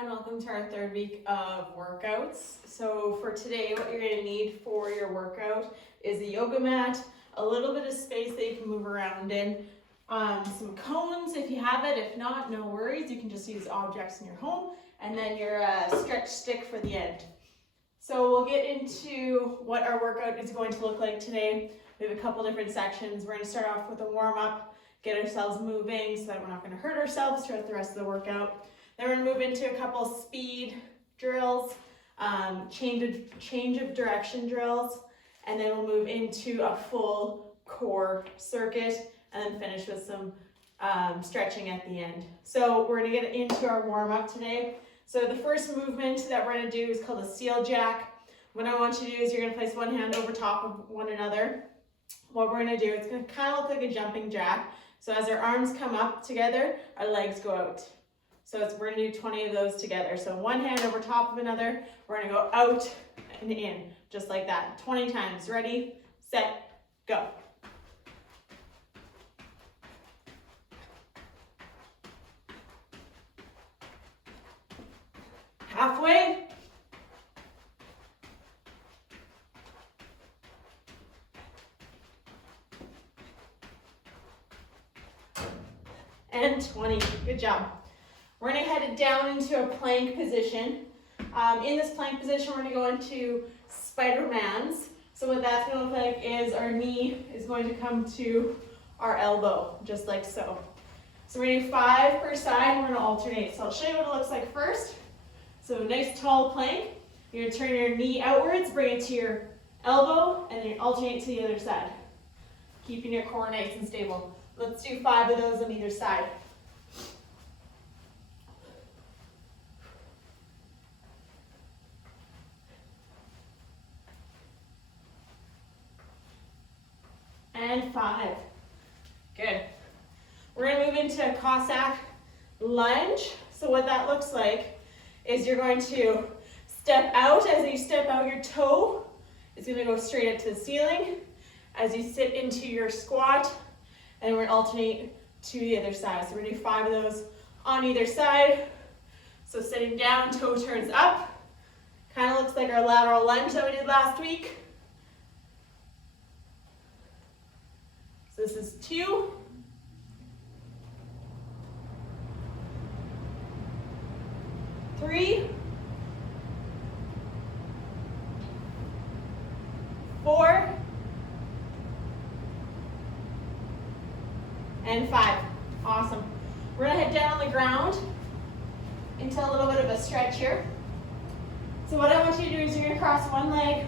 everyone, welcome to our third week of workouts. So for today, what you're gonna need for your workout is a yoga mat, a little bit of space that you can move around in, some cones if you have it. If not, no worries, you can just use objects in your home, and then your stretch stick for the end. So we'll get into what our workout is going to look like today. We have a couple different sections. We're gonna start off with a warm-up, get ourselves moving so that we're not gonna hurt ourselves throughout the rest of the workout. Then we're gonna move into a couple speed drills, change of direction drills, and then we'll move into a full core circuit and then finish with some stretching at the end. So we're gonna get into our warm up today. So the first movement that we're gonna do is called a seal jack. What I want you to do is you're gonna place one hand over top of one another. What we're gonna do, it's gonna kind of look like a jumping jack. So as our arms come up together, our legs go out. So we're gonna do 20 of those together. So one hand over top of another, we're gonna go out and in, just like that, 20 times. Ready, set, go. Halfway. And 20, good job. We're gonna head down into a plank position. In this plank position, we're gonna go into Spider-Mans. So what that's gonna look like is our knee is going to come to our elbow, just like so. So we're gonna do 5 per side, and we're gonna alternate. So I'll show you what it looks like first. So nice tall plank. You're gonna turn your knee outwards, bring it to your elbow, and then alternate to the other side. Keeping your core nice and stable. Let's do 5 of those on either side. And 5. Good. We're gonna move into a Cossack lunge. So what that looks like is you're going to step out. As you step out, your toe is gonna go straight up to the ceiling. As you sit into your squat, and we're gonna alternate to the other side. So we're gonna do 5 of those on either side. So sitting down, toe turns up. Kind of looks like our lateral lunge that we did last week. So this is 2. 3. 4. And 5. Awesome. We're gonna head down on the ground into a little bit of a stretch here. So what I want you to do is you're gonna cross one leg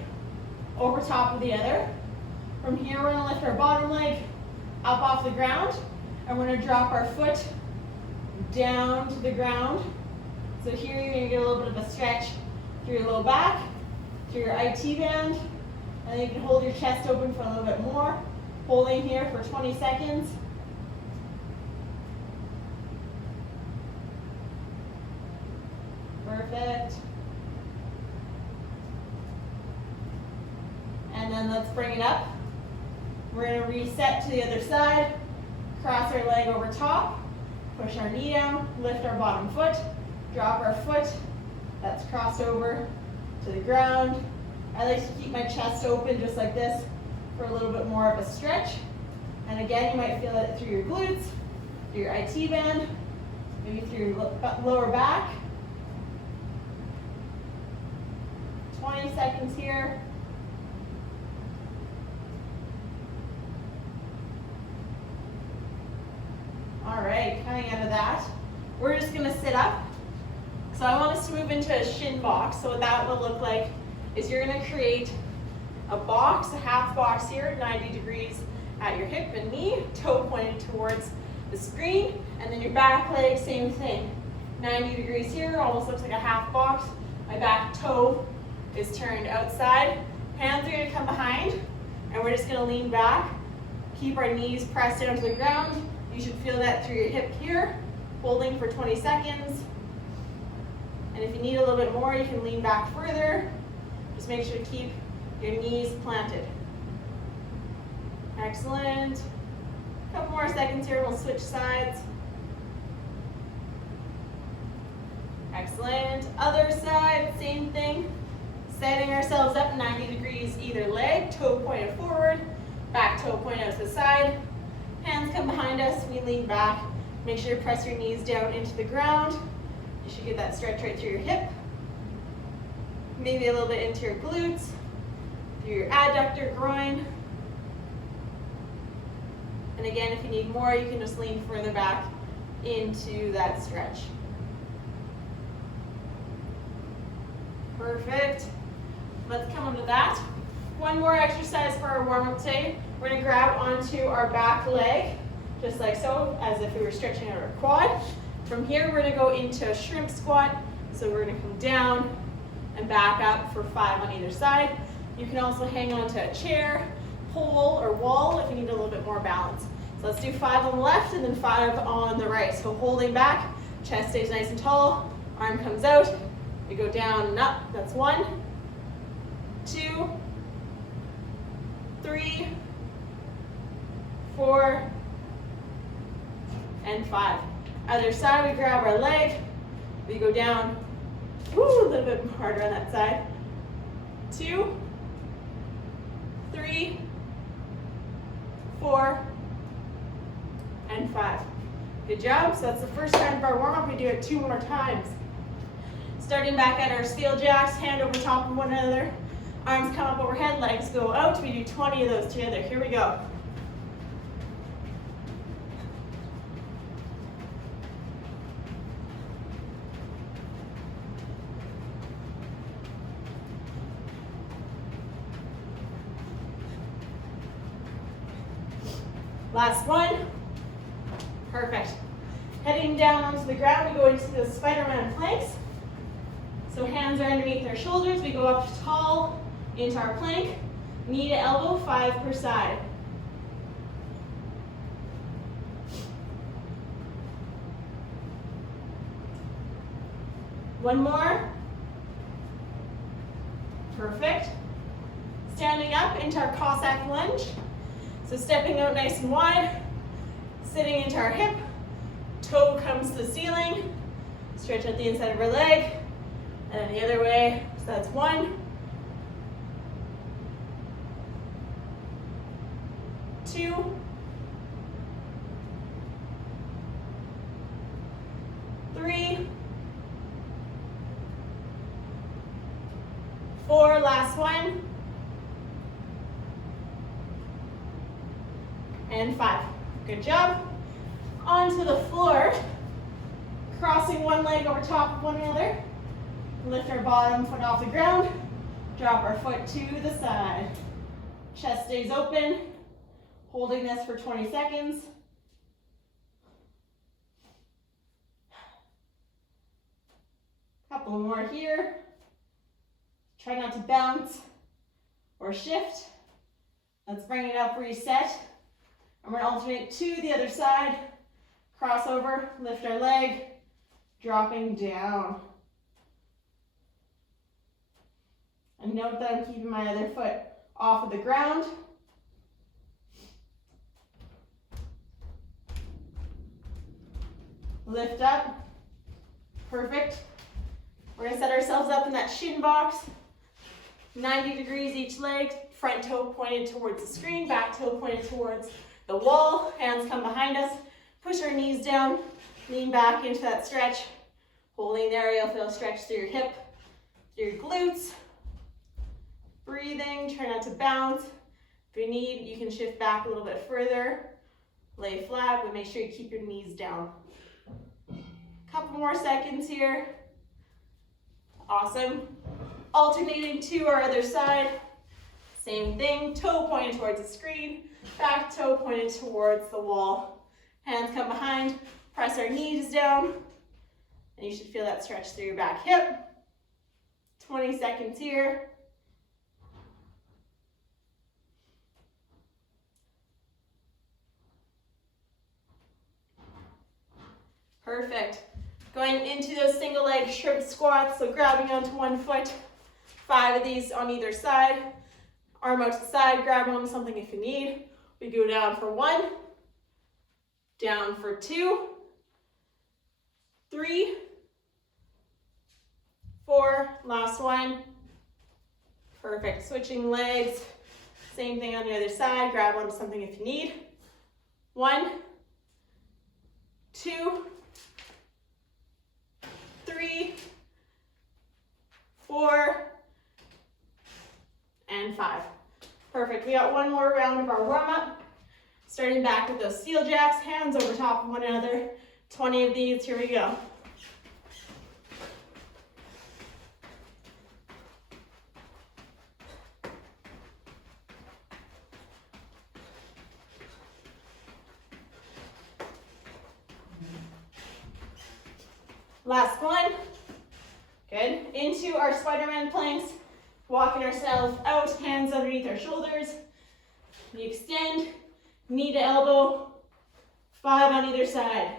over top of the other. From here, we're gonna lift our bottom leg up off the ground, and we're gonna drop our foot down to the ground. So here you're gonna get a little bit of a stretch through your low back, through your IT band, and then you can hold your chest open for a little bit more. Holding here for 20 seconds. Perfect. And then let's bring it up. We're going to reset to the other side, cross our leg over top, push our knee down, lift our bottom foot, drop our foot, that's crossed over to the ground. I like to keep my chest open just like this for a little bit more of a stretch. And again, you might feel it through your glutes, through your IT band, maybe through your lower back. 20 seconds here. All right, coming out of that, we're just gonna sit up. So I want us to move into a shin box. So what that will look like is you're gonna create a box, a half box here, 90 degrees at your hip and knee, toe pointed towards the screen, and then your back leg, same thing. 90 degrees here, almost looks like a half box. My back toe is turned outside. Hands are gonna come behind, and we're just gonna lean back. Keep our knees pressed down to the ground. You should feel that through your hip here, holding for 20 seconds. And if you need a little bit more, you can lean back further. Just make sure to keep your knees planted. Excellent. A couple more seconds here, we'll switch sides. Excellent. Other side, same thing. Setting ourselves up 90 degrees either leg, toe pointed forward, back toe pointed out to the side. Hands come behind us, we lean back. Make sure you press your knees down into the ground. You should get that stretch right through your hip. Maybe a little bit into your glutes, through your adductor, groin. And again, if you need more, you can just lean further back into that stretch. Perfect. Let's come onto that. One more exercise for our warm-up today. We're going to grab onto our back leg, just like so, as if we were stretching out our quad. From here, we're going to go into a shrimp squat. So we're going to come down and back up for 5 on either side. You can also hang onto a chair, pole, or wall if you need a little bit more balance. So let's do 5 on the left and then 5 on the right. So holding back, chest stays nice and tall, arm comes out. We go down and up. That's 1, 2, 3, 4, and 5. Other side, we grab our leg. We go down. Woo, a little bit harder on that side. 2, 3, 4, and 5. Good job. So that's the first time of our warm-up. We do it 2 more times. Starting back at our steel jacks, hand over top of one another. Arms come up overhead, legs go out. We do 20 of those together. Here we go. Last one. Perfect. Heading down onto the ground, we go into the Spider-Man planks. So hands are underneath our shoulders. We go up tall into our plank. Knee to elbow, 5 per side. One more. Perfect. Standing up into our Cossack lunge. So stepping out nice and wide, sitting into our hip, toe comes to the ceiling, stretch out the inside of our leg, and then the other way. So that's 1, 2, 3, 4, last one, and 5. Good job. Onto the floor, crossing one leg over top of one another. Lift our bottom foot off the ground. Drop our foot to the side. Chest stays open. Holding this for 20 seconds. Couple more here. Try not to bounce or shift. Let's bring it up, reset. And we're going to alternate to the other side. Cross over, lift our leg, dropping down. And note that I'm keeping my other foot off of the ground. Lift up. Perfect. We're going to set ourselves up in that shin box. 90 degrees each leg. Front toe pointed towards the screen, back toe pointed towards the wall. Hands come behind us. Push our knees down. Lean back into that stretch. Holding there, you'll feel a stretch through your hip, through your glutes. Breathing, try not to bounce. If you need, you can shift back a little bit further. Lay flat, but make sure you keep your knees down. Couple more seconds here. Awesome. Alternating to our other side. Same thing, toe pointed towards the screen, back toe pointed towards the wall. Hands come behind, press our knees down, and you should feel that stretch through your back hip. 20 seconds here. Perfect. Going into those single leg shrimp squats, so grabbing onto one foot, 5 of these on either side. Arm out to the side, grab onto something if you need. We go down for 1, down for 2, 3, 4, last one. Perfect, switching legs. Same thing on the other side, grab onto something if you need. 1, 2, 3, 4, and 5. Perfect, we got one more round of our warm-up. Starting back with those steel jacks, hands over top of one another. 20 of these, here we go. Last one. Good. Into our Spider-Man planks. Walking ourselves out, hands underneath our shoulders. We extend, knee to elbow. 5 on either side.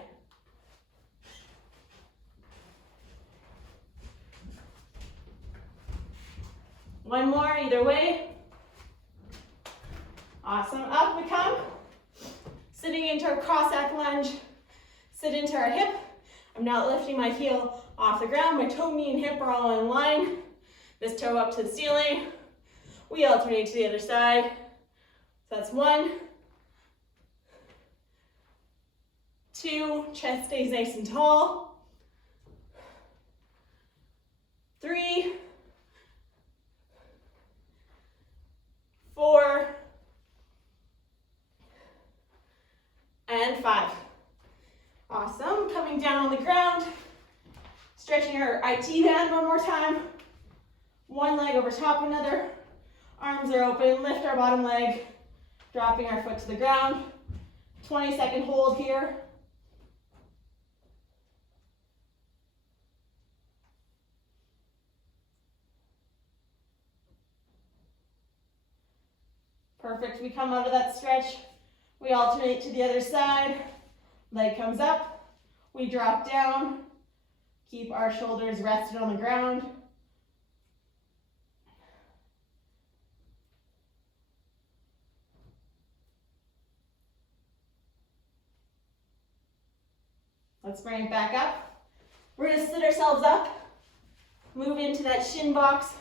One more either way. Awesome. Up we come. Sitting into our cossack lunge. Sit into our hip. I'm not lifting my heel off the ground. My toe, knee, and hip are all in line. This toe up to the ceiling. We alternate to the other side. So that's 1, 2, chest stays nice and tall. 3, 4, and 5. Awesome, coming down on the ground, stretching our IT band one more time. One leg over top of another, arms are open, lift our bottom leg, dropping our foot to the ground. 20-second hold here. Perfect, we come out of that stretch, we alternate to the other side. Leg comes up, we drop down, keep our shoulders rested on the ground. Let's bring it back up. We're gonna sit ourselves up, move into that shin box,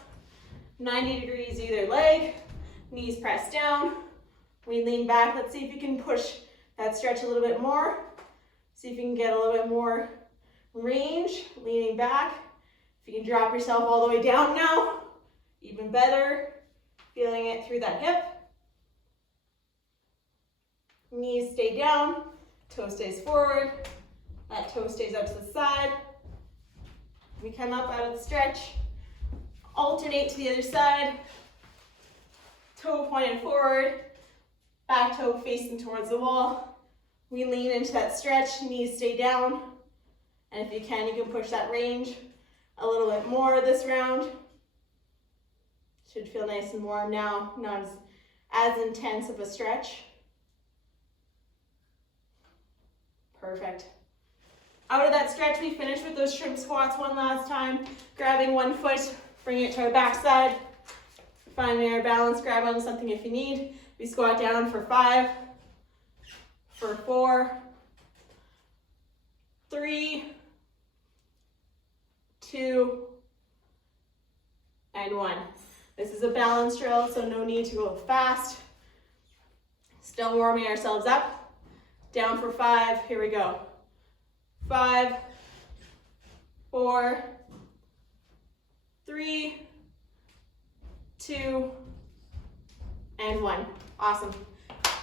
90 degrees either leg, knees pressed down. We lean back, let's see if you can push that stretch a little bit more. See if you can get a little bit more range, leaning back. If you can drop yourself all the way down now, even better. Feeling it through that hip. Knees stay down, toe stays forward, that toe stays up to the side. We come up out of the stretch, alternate to the other side, toe pointed forward, back toe facing towards the wall. We lean into that stretch, knees stay down, and if you can push that range a little bit more this round. Should feel nice and warm now, not as intense of a stretch. Perfect. Out of that stretch, we finish with those shrimp squats one last time, grabbing one foot, bringing it to our backside, finding our balance, grab on something if you need. We squat down for 5, for 4, 3, 2, and 1. This is a balance drill, so no need to go fast. Still warming ourselves up. Down for 5, here we go. 5, 4, 3, 2, and 1. Awesome.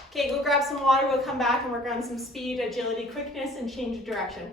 Okay, go grab some water, we'll come back and work on some speed, agility, quickness, and change of direction.